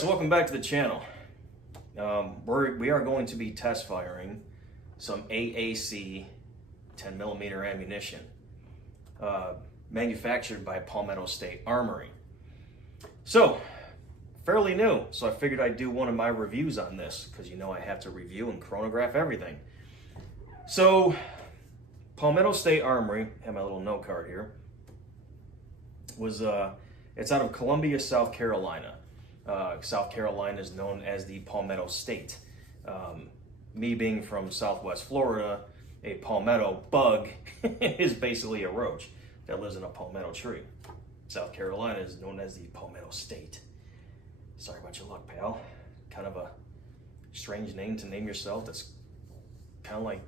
So welcome back to the channel. We are going to be test firing some AAC 10mm ammunition manufactured by Palmetto State Armory. So, fairly new, so I figured I'd do one of my reviews on this, because you know I have to review and chronograph everything. So, Palmetto State Armory, I have my little note card here, it's out of Columbia, South Carolina. South Carolina is known as the Palmetto State. Me being from Southwest Florida, a palmetto bug is basically a roach that lives in a palmetto tree. South Carolina is known as the Palmetto State. Sorry about your luck, pal. Kind of a strange name to name yourself. That's kind of like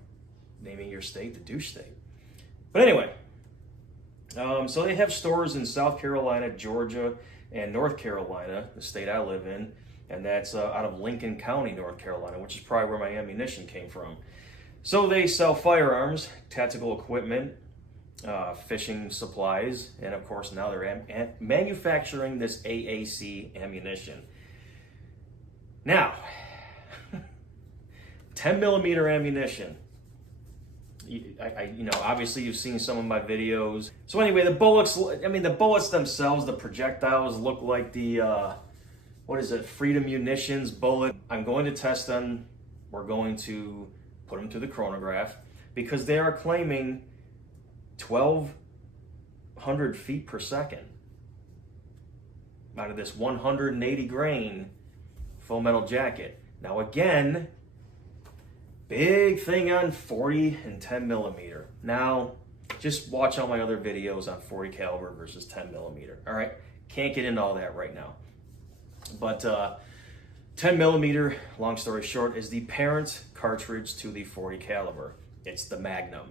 naming your state the douche state. But anyway, so they have stores in South Carolina, Georgia, and North Carolina, the state I live in, and that's out of Lincoln County, North Carolina, which is probably where my ammunition came from. So they sell firearms, tactical equipment, fishing supplies, and of course now they're manufacturing this AAC ammunition. Now, 10mm ammunition. You know, obviously you've seen some of my videos. So anyway, the bullets themselves, the projectiles look like the, what is it, Freedom Munitions bullet. I'm going to test them. We're going to put them through the chronograph because they are claiming 1,200 feet per second out of this 180 grain full metal jacket. Now again, big thing on 40 and 10mm. Now, just watch all my other videos on 40 caliber versus 10mm. All right, can't get into all that right now. But 10mm, long story short, is the parent cartridge to the 40 caliber. It's the Magnum.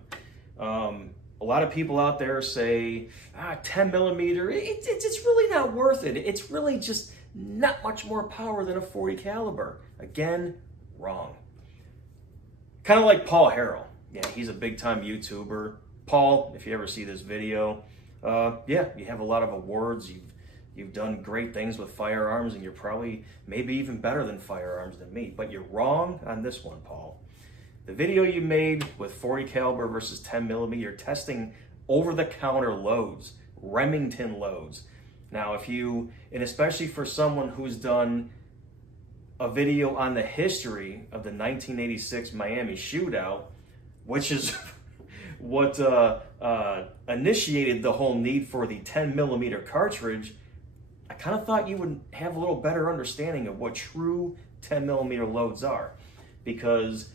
A lot of people out there say, 10mm, it's really not worth it. It's really just not much more power than a 40 caliber. Again, wrong. Kind of like Paul Harrell. Yeah, he's a big-time YouTuber. Paul, if you ever see this video, yeah, you have a lot of awards. You've done great things with firearms, and you're probably maybe even better than firearms than me. But you're wrong on this one, Paul. The video you made with 40 caliber versus 10mm, you're testing over-the-counter loads, Remington loads. Now, and especially for someone who's done a video on the history of the 1986 Miami shootout, which is what initiated the whole need for the 10mm cartridge, I kind of thought you would have a little better understanding of what true 10mm loads are. Because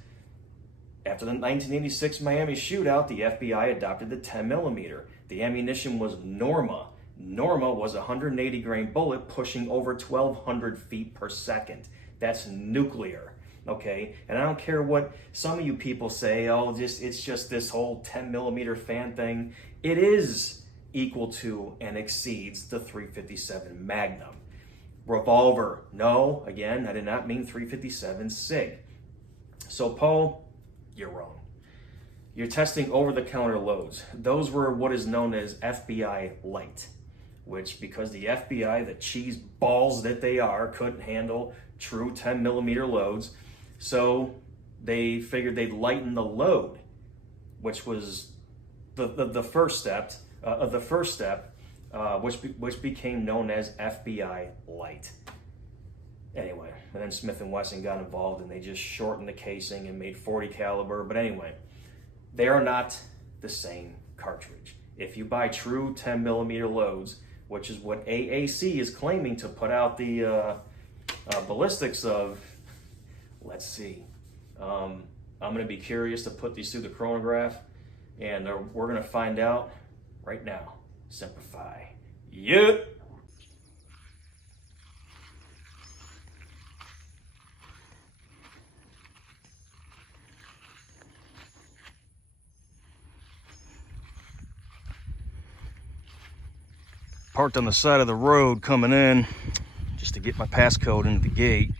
after the 1986 Miami shootout, the FBI adopted the 10mm. The ammunition was Norma. Norma was a 180 grain bullet pushing over 1,200 feet per second. That's nuclear, okay? And I don't care what some of you people say, it's just this whole 10mm fan thing. It is equal to and exceeds the .357 Magnum. Revolver, no, again, I did not mean .357 SIG. So Paul, you're wrong. You're testing over-the-counter loads. Those were what is known as FBI light, which, because the FBI, the cheese balls that they are, couldn't handle true 10mm loads, so they figured they'd lighten the load, which was the first step, which became known as FBI light. Anyway, and then Smith & Wesson got involved, and they just shortened the casing and made 40 caliber. But anyway, they are not the same cartridge. If you buy true 10mm loads, which is what AAC is claiming to put out the ballistics of, let's see. I'm going to be curious to put these through the chronograph, and we're going to find out right now. Simplify. Yep. Parked on the side of the road coming in just to get my passcode into the gate.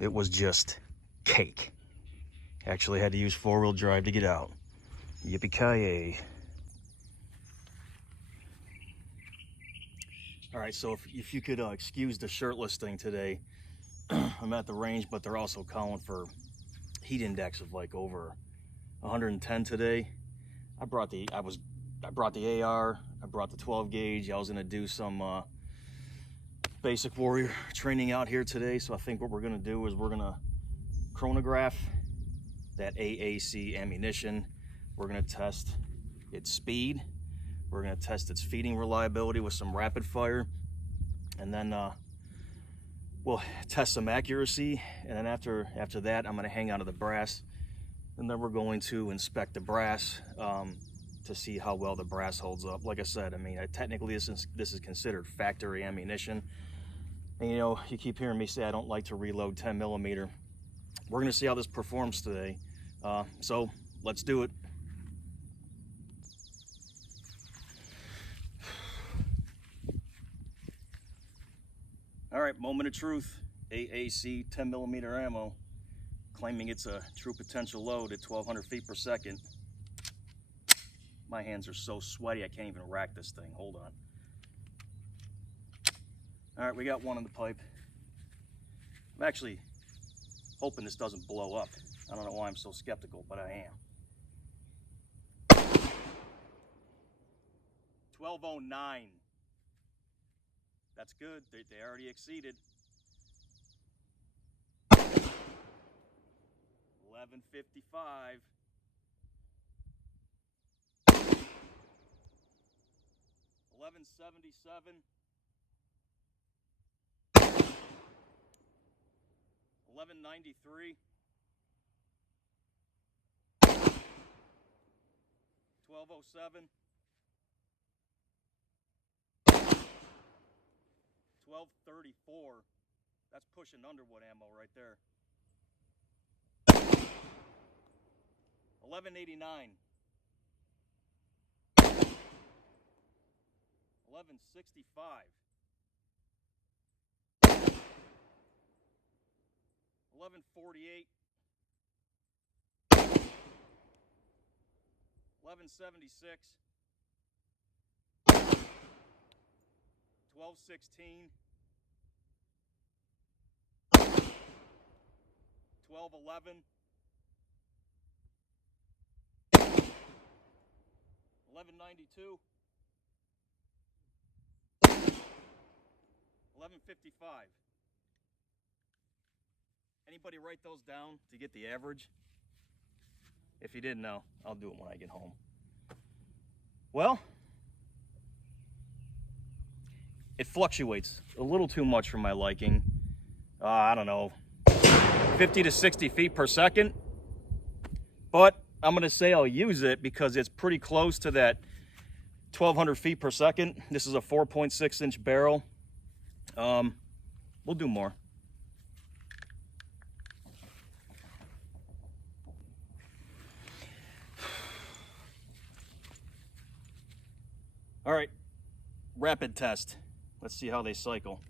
It was just cake. Actually had to use 4-wheel drive to get out. Yippee-ki-yay. All right, so if you could excuse the shirtless thing today, I'm at the range, but they're also calling for heat index of like over 110 today. I brought the AR, I brought the 12 gauge. I was gonna do some basic warrior training out here today. So I think what we're gonna do is we're gonna chronograph that AAC ammunition. We're gonna test its speed. We're gonna test its feeding reliability with some rapid fire. And then we'll test some accuracy. And then after that, I'm gonna hang out of the brass. And then we're going to inspect the brass to see how well the brass holds up. Like I said, I mean, technically this is considered factory ammunition. And you know, you keep hearing me say I don't like to reload 10 millimeter. We're gonna see how this performs today. So let's do it. All right, moment of truth. AAC 10 millimeter ammo, claiming it's a true potential load at 1,200 feet per second. My hands are so sweaty I can't even rack this thing. Hold on. All right, we got one in the pipe. I'm actually hoping this doesn't blow up. I don't know why I'm so skeptical, but I am. 1209. That's good. They already exceeded. 1155. 1177. 1193. 1207. 1234. That's pushing Underwood ammo right there. 1189. 1165. 1148. 1176. 1216. 1211. 1192. 1155. Anybody write those down to get the average? If you didn't know, I'll do it when I get home. Well, it fluctuates a little too much for my liking. I don't know, 50 to 60 feet per second. But I'm gonna say I'll use it because it's pretty close to that 1,200 feet per second. This is a 4.6 inch barrel. We'll do more. All right, rapid test. Let's see how they cycle.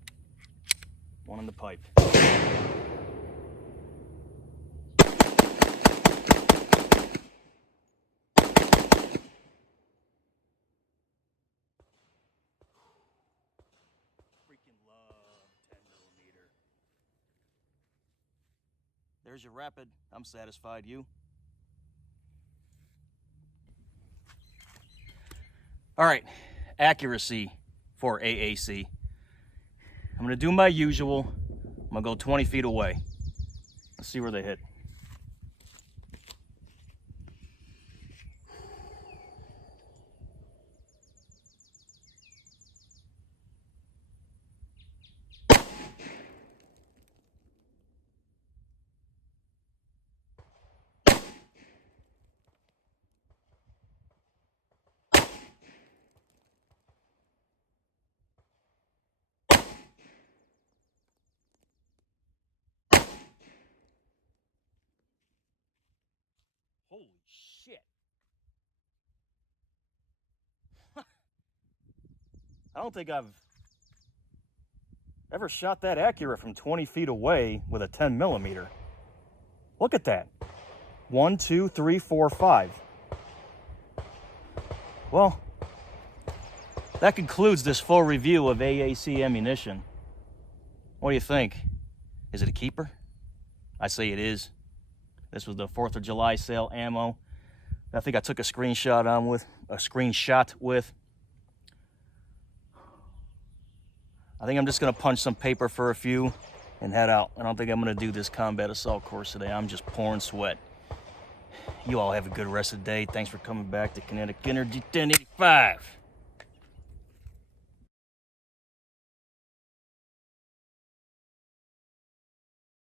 One in the pipe. Freaking love 10 millimeter. There's your rapid. I'm satisfied. You? All right, accuracy for AAC. I'm gonna do my usual. I'm gonna go 20 feet away. Let's see where they hit. Holy shit. I don't think I've ever shot that accurate from 20 feet away with a 10 millimeter. Look at that. 1, 2, 3, 4, 5. Well, that concludes this full review of AAC ammunition. What do you think? Is it a keeper? I say it is. This was the 4th of July sale ammo. I think I took a screenshot with. I think I'm just gonna punch some paper for a few and head out. I don't think I'm gonna do this combat assault course today. I'm just pouring sweat. You all have a good rest of the day. Thanks for coming back to Kinetic Energy 1085.